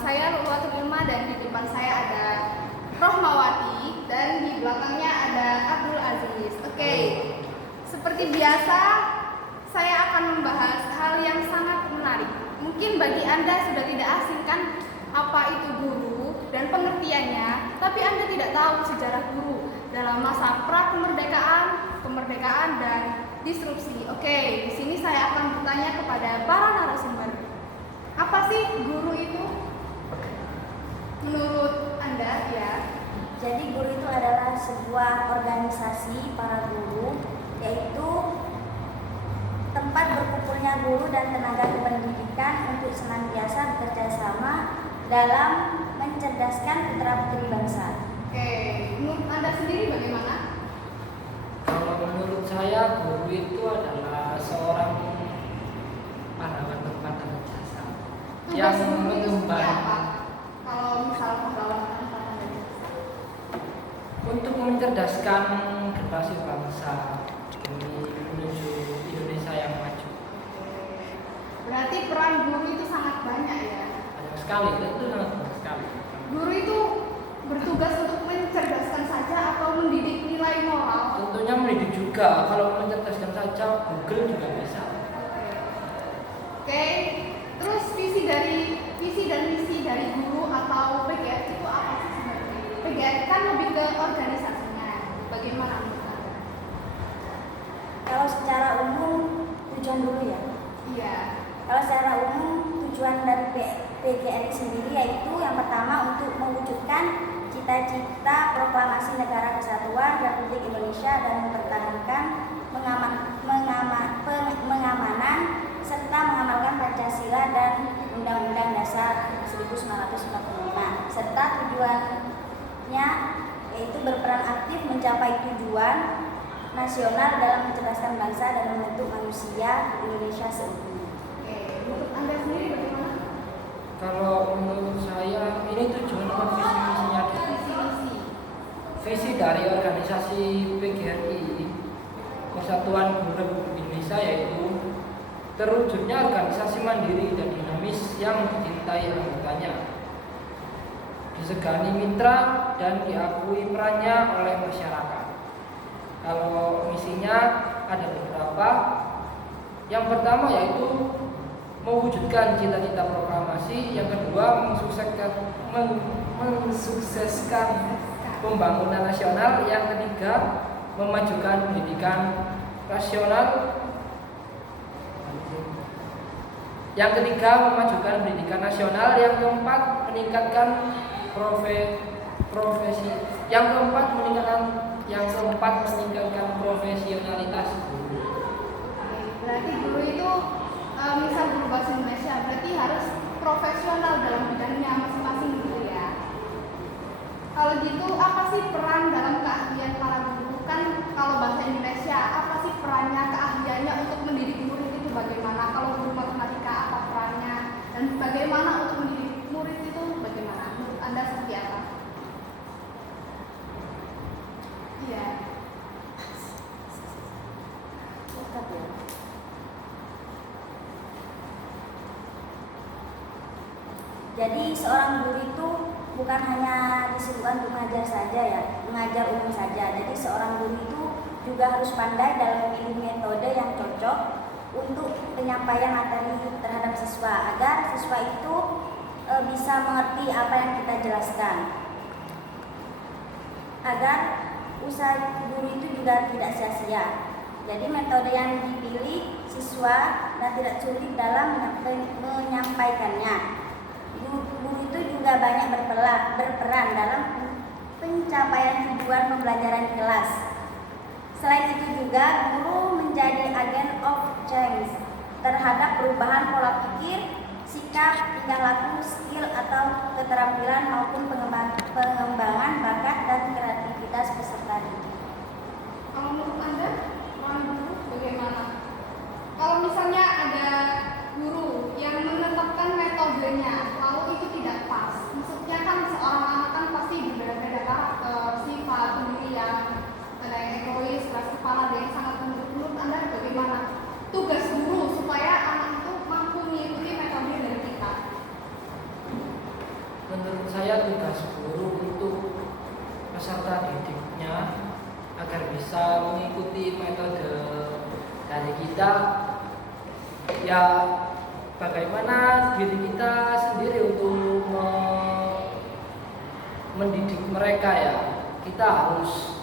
saya Luluatul Ilma dan di depan saya ada Rohmawati dan di belakangnya ada Abdul Aziz. Oke, seperti biasa saya akan membahas hal yang sangat menarik. Mungkin bagi Anda sudah tidak asing kan apa itu guru dan pengertiannya, tapi Anda tidak tahu sejarah guru dalam masa pra-kemerdekaan, kemerdekaan dan disrupsi. Oke, di sini saya akan bertanya kepada para narasumber. Apa sih guru itu? Menurut Anda ya? Jadi guru itu adalah sebuah organisasi para guru, yaitu tempat berkumpulnya guru dan tenaga pendidikan untuk senantiasa bekerja sama dalam mencerdaskan putra-putri bangsa. Oke, menurut Anda sendiri bagaimana? Kalau menurut saya guru itu adalah seorang pahlawan tempatan jasa yang mengemban apa? Kalau misal pahlawan tempatan jasa untuk mencerdaskan generasi bangsa demi menuju Indonesia yang maju. Berarti peran guru itu sangat banyak ya? Banyak sekali, itu sangat banyak sekali. Guru itu bertugas untuk mencerdaskan saja atau mendidik nilai moral? Tentunya mendidik juga. Kalau mencerdaskan saja Google juga bisa. Oke. Terus visi dan misi dari guru atau PGR itu apa sih sebenarnya? PGR kan lebih ke organisasinya. Bagaimana menurut Anda? Kalau secara umum tujuan dulu ya. Iya. Kalau secara umum tujuan dari PGRI sendiri yaitu yang pertama untuk mewujudkan cita-cita proklamasi Negara Kesatuan Republik Indonesia dan mempertahankan pengamanan serta mengamalkan Pancasila dan Undang-Undang Dasar 1945 serta tujuannya yaitu berperan aktif mencapai tujuan nasional dalam mencerdaskan bangsa dan membentuk manusia Indonesia seutuhnya. Oke. Menurut Anda sendiri bagaimana? Kalau menurut saya ini tujuan dan visi misinya. Visi. Visi dari organisasi PGRI Persatuan Guru Republik Indonesia yaitu terwujudnya organisasi mandiri dan dinamis yang dicintai anggotanya, disegani mitra dan diakui perannya oleh masyarakat. Kalau misinya ada beberapa. Yang pertama yaitu mewujudkan cita-cita proklamasi, yang kedua mensukseskan pembangunan nasional, yang ketiga memajukan pendidikan nasional, yang keempat meningkatkan profesi, yang keempat meningkatkan profesionalitas guru. Berarti guru itu misal guru bahasa Indonesia berarti harus profesional dalam bidangnya masing-masing gitu ya. Kalau gitu apa sih peran dalam keahlian para guru? Kan kalau bahasa Indonesia apa sih perannya, keahliannya untuk mendidik murid itu bagaimana? Kalau guru matematika apa perannya? Dan bagaimana untuk mendidik murid itu bagaimana? Menurut Anda seperti apa? Iya. Jadi seorang guru itu bukan hanya disebutkan untuk mengajar saja ya, mengajar umum saja. Jadi seorang guru itu juga harus pandai dalam memilih metode yang cocok untuk penyampaian materi terhadap siswa agar siswa itu bisa mengerti apa yang kita jelaskan. Agar usaha guru itu juga tidak sia-sia. Jadi metode yang dipilih siswa dan tidak sulit dalam menyampaikannya. Guru itu juga banyak berperan dalam pencapaian tujuan pembelajaran di kelas. Selain itu juga guru menjadi agen of change terhadap perubahan pola pikir, sikap, tingkah laku, skill atau keterampilan maupun pengembangan bakat dan kreativitas peserta didik. Kalau menurut Anda, peran guru bagaimana? Kalau misalnya ada guru yang menetapkan metodenya, lalu itu tidak pas. Maksudnya kan seorang anak kan pasti berbeda-beda karakter, sifat, pendirian, ada yang egois, keras kepala, ada yang sangat menurut Anda bagaimana tugas guru supaya anak itu mampu mengikuti metode dari kita? ya bagaimana diri kita sendiri untuk mendidik mereka ya. Kita harus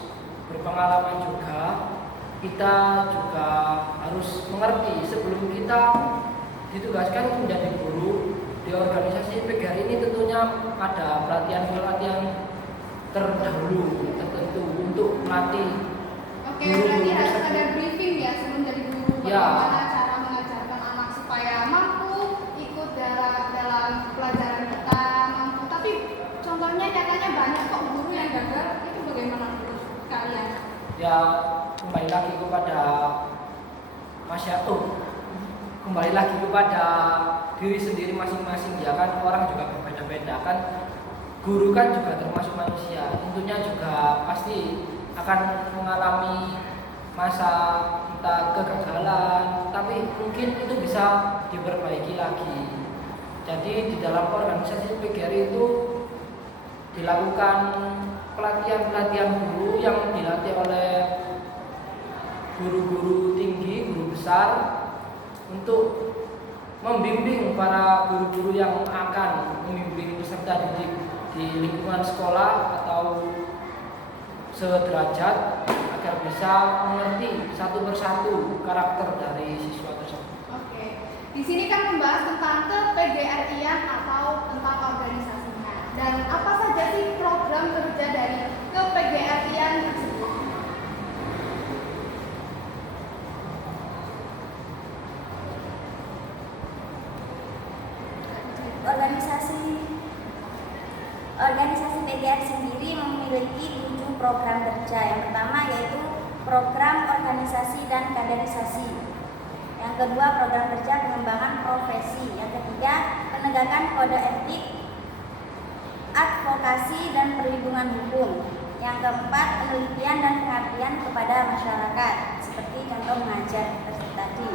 berpengalaman juga, kita juga harus mengerti sebelum kita ditugaskan menjadi guru di organisasi PGRI ini. Tentunya ada pelatihan terdahulu tertentu untuk melatih. Oke, berarti harus ada briefing ya sebelum jadi guru, Ya. bagaimana cara mengajarkan anak supaya mampu ikut dalam pelajaran kita, mampu. Tapi contohnya nyatanya banyak kok guru yang gagal, itu bagaimana menurut kalian? Ya kembali lagi kepada masyarakat, kembali lagi kepada diri sendiri masing-masing ya kan, orang juga berbeda-beda kan. Guru kan juga termasuk manusia, tentunya juga pasti akan mengalami masa entah kegagalan, tapi mungkin itu bisa diperbaiki lagi. Jadi di dalam organisasi PGRI itu dilakukan pelatihan guru yang dilatih oleh guru-guru tinggi, guru besar untuk membimbing para guru-guru yang akan membimbing peserta didik di lingkungan sekolah atau sederajat agar bisa mengerti satu persatu karakter dari siswa tersebut. Oke, di sini kan membahas tentang ke-PGRI-an atau tentang organisasinya. Dan apa saja sih program kerja dari ke-PGRI-an tersebut? Organisasi PGRI sendiri memiliki 7 program kerja. Yang pertama yaitu program organisasi dan kaderisasi. Yang kedua program kerja pengembangan profesi. Yang ketiga penegakan kode etik, advokasi dan perlindungan hukum. Yang keempat penelitian dan pengabdian kepada masyarakat, seperti contoh mengajar seperti tadi.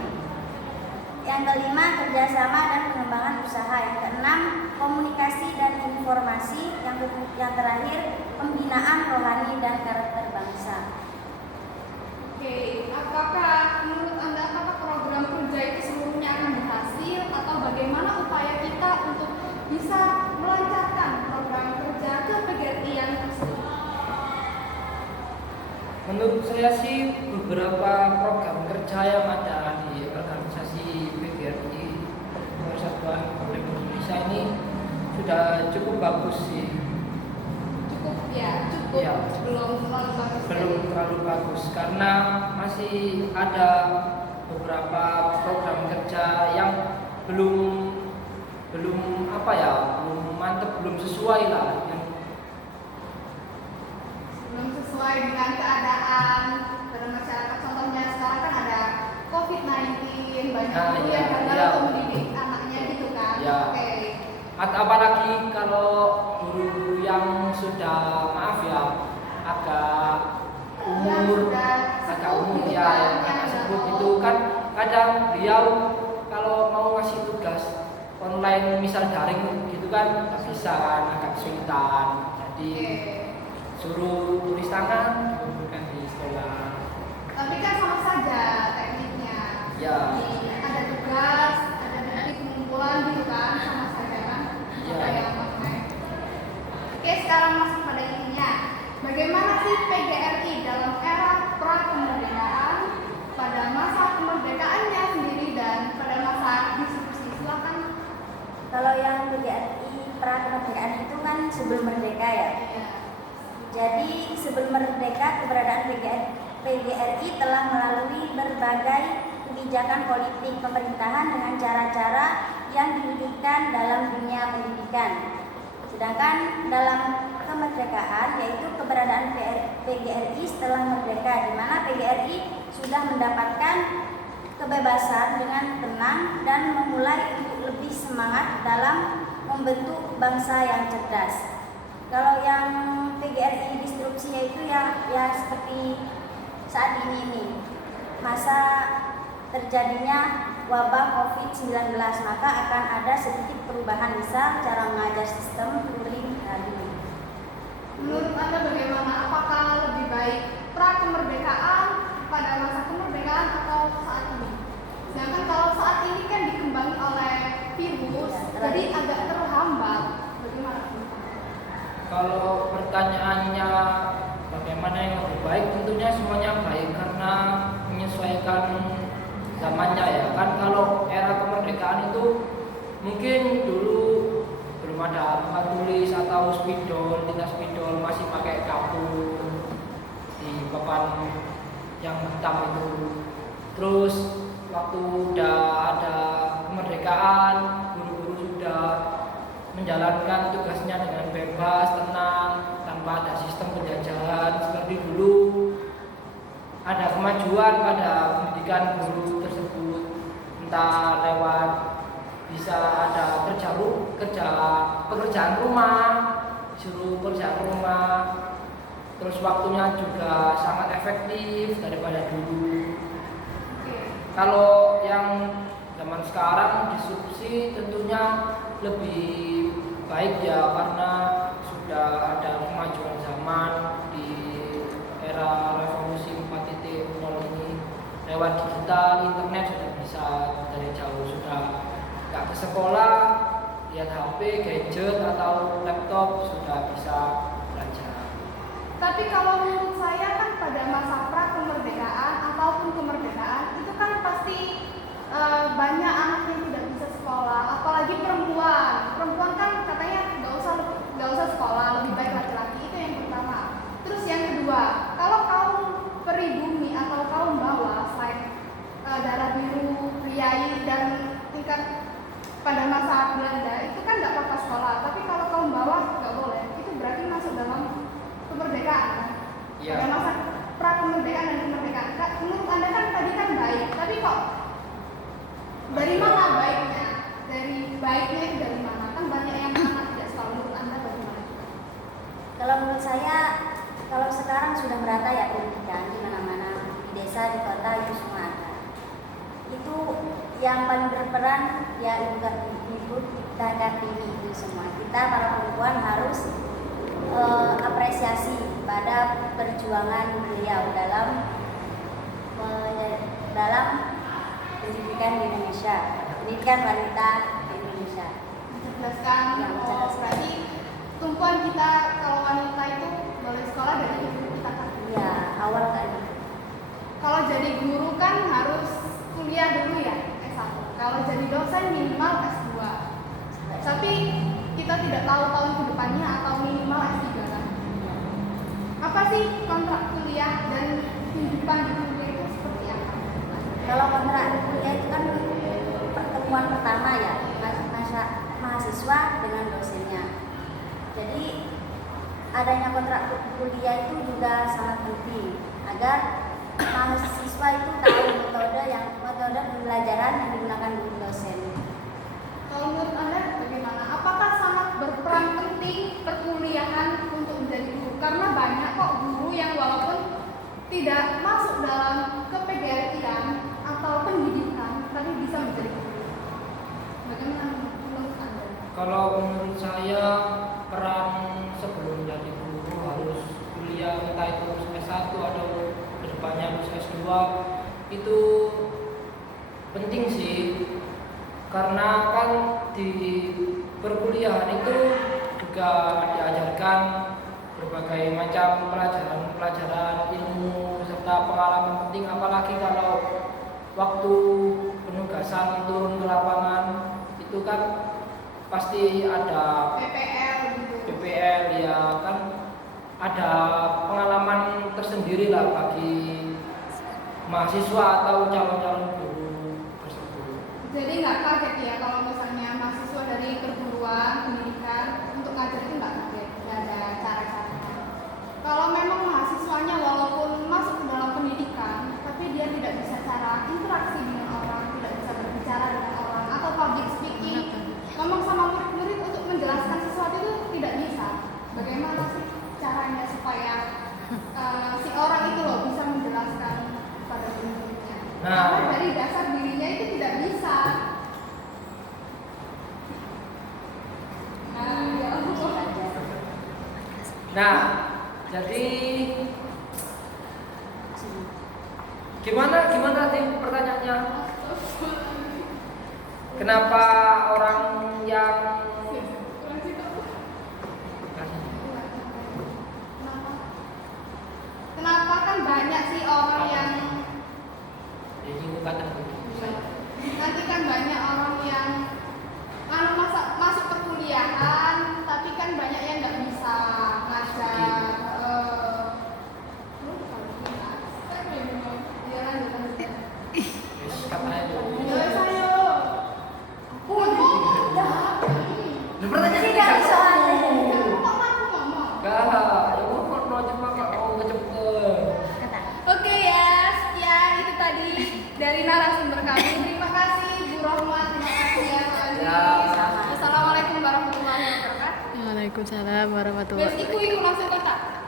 Yang kelima kerjasama dan pengembangan usaha. Yang keenam komunikasi dan informasi. Yang terakhir pembinaan rohani dan karakter bangsa. Oke, apakah menurut Anda program kerja itu seluruhnya akan berhasil atau bagaimana upaya kita untuk bisa melancarkan program kerja ke-PGRI-an tersebut? Menurut saya sih beberapa program kerja yang ada di organisasi PGRI Persatuan Republik Indonesia ini sudah cukup bagus sih. Cukup, Ya. belum terlalu bagus. Belum terlalu bagus karena masih ada beberapa program kerja yang belum mantap, belum sesuai lah. Belum sesuai dengan keadaan pada masyarakat. Contohnya sekarang kan ada COVID-19, banyak guru yang gagal untuk mendidik anaknya gitu kan. Ya. Oke. Apalagi kalau guru yang sudah agak umur sebut itu kan kadang beliau kalau mau ngasih tugas online misal daring gitu kan nggak bisa, agak kesulitan. Jadi suruh tulis tangan bukan di sekolah. Tapi kan sama saja tekniknya. Ya. Ada tugas, ada bukti pengumpulan gitu kan, sama saja kan. Ya. Oke, sekarang masuk pada intinya. Bagaimana sih PGRI dalam era pra-kemerdekaan, pada masa kemerdekaannya sendiri dan pada masa diskusi? Silakan. Kalau yang PGRI pra kemerdekaan itu kan sebelum merdeka ya. Iya. Jadi sebelum merdeka keberadaan PGRI telah melalui berbagai kebijakan politik pemerintahan dengan cara-cara yang diwujudkan dalam dunia pendidikan. Sedangkan dalam kemerdekaan yaitu keberadaan PGRI setelah merdeka, di mana PGRI sudah mendapatkan kebebasan dengan tenang dan memulai untuk lebih semangat dalam membentuk bangsa yang cerdas. Kalau yang PGRI disrupsi yaitu ya seperti saat ini masa terjadinya wabah COVID-19, maka akan ada sedikit perubahan, misal cara mengajar sistem luring tadi. Menurut Anda bagaimana? Apakah lebih baik pra-kemerdekaan pada masa kemerdekaan atau saat ini? Sedangkan kalau saat ini kan dikembangin oleh virus, jadi agak terhambat. Bagaimana? Kalau pertanyaannya bagaimana yang lebih baik, tentunya semuanya baik karena menyesuaikan zamannya ya kan. Kalau era kemerdekaan itu mungkin dulu belum ada tempat tulis atau spidol, tinta spidol, masih pakai kapu di papan yang hitam itu. Terus waktu udah ada kemerdekaan, guru-guru sudah menjalankan tugasnya dengan bebas, tenang, tanpa ada sistem penjajahan seperti dulu. Ada kemajuan pada pendidikan guru tersebut, entah lewat bisa ada pekerjaan rumah, disuruh pekerjaan rumah, terus waktunya juga sangat efektif daripada dulu. Kalau yang zaman sekarang disrupsi tentunya lebih baik ya, karena sudah ada kemajuan zaman di era revolusi 4.0 ini. Lewat digital, internet sudah bisa dari jauh, sudah nggak ke sekolah, lihat HP, gadget atau laptop sudah bisa belajar. Tapi kalau menurut saya kan pada masa pra kemerdekaan ataupun kemerdekaan itu kan pasti banyak anak yang tidak bisa sekolah, apalagi perempuan. Perempuan kan katanya nggak usah sekolah, lebih baik laki-laki. Itu yang pertama. Terus yang kedua, kalau kaum pribumi atau kaum bawah, selain darah biru, priai dan tingkat pada masa Belanda itu kan nggak apa-apa sekolah. Tapi kalau kaum bawah nggak boleh. Itu berarti masuk dalam kemerdekaan. Iya. Pada masa pra kemerdekaan dan kemerdekaan. Menurut Anda kan tadi kan baik, tapi kok dari mana baiknya? Dari baiknya itu dari mana? Kan banyak yang anak tidak sekolah. Menurut Anda bagaimana? Kalau menurut saya, kalau sekarang sudah merata ya pendidikan di mana-mana, di desa, di kota itu semua ada. Itu yang paling berperan ya ibu dan kartini itu semua. Kita para perempuan harus apresiasi pada perjuangan beliau dalam pendidikan di Indonesia, pendidikan wanita di Indonesia. Mencerdaskan. Ya, mencerdaskan. Berarti tumpuan kita kalau wanita itu boleh sekolah dari ibu kita kan. Ya, awal kan. Kalau jadi guru kan harus kuliah dulu ya, S1. Kalau jadi dosen minimal S2. Tapi kita tidak tahu tahun kedepannya atau minimal S3 kan. Apa sih kontrak kuliah dan kehidupan di kuliah itu seperti apa? Kalau kontrak kuliah itu kan pertemuan pertama ya, mahasiswa dengan dosennya. Jadi adanya kontrak kuliah itu juga sangat penting agar mahasiswa itu tahu metode pembelajaran yang digunakan guru dosen. Kalau menurut Anda bagaimana? Apakah sangat berperan penting perkuliahan untuk menjadi guru? Karena banyak kok guru yang walaupun tidak masuk dalam ke-PGRI-an atau pendidikan, tapi bisa menjadi guru. Bagaimana menurut Anda? Kalau menurut saya peran sebelum jadi guru harus kuliah, entah itu S1 atau kedepannya harus S2, itu penting sih, karena kan di perkuliahan itu juga diajarkan berbagai macam pelajaran ilmu serta pengalaman penting, apalagi kalau waktu penugasan turun ke lapangan itu kan pasti ada PPL ya kan, ada pengalaman tersendiri lah bagi mahasiswa atau calon-calon guru tersebut. Jadi nggak kaget ya kalau misalnya mahasiswa dari perguruan pendidikan untuk ngajar itu nggak kaget, nggak ada cara-caranya. Kalau memang mahasiswanya walaupun masuk ke dalam pendidikan, tapi dia tidak bisa cara interaksi dengan orang, tidak bisa berbicara dengan orang atau public speaking, ngomong sama murid-murid untuk menjelaskan sesuatu itu tidak bisa. Bagaimana sih caranya supaya si orang itu loh bisa menjelaskan pada murid-muridnya? Karena dari dasar dirinya itu tidak bisa. Nah, jadi gimana sih pertanyaannya? Kenapa orang yang Kenapa kan banyak sih orang yang nanti kan banyak orang yang masuk perkuliahan, tapi kan banyak yang nggak bisa ngajar. Ya, lanjut. Ya, saya. Pertanyaan Tidak ada soalnya. Oke ya, sekian itu tadi dari narasumber kami. Terima kasih Bu Rohmat, terima kasih ya Pak Aziz. Ya. Assalamualaikum warahmatullahi wabarakatuh. Waalaikumsalam warahmatullahi Guys, iku langsung kontak.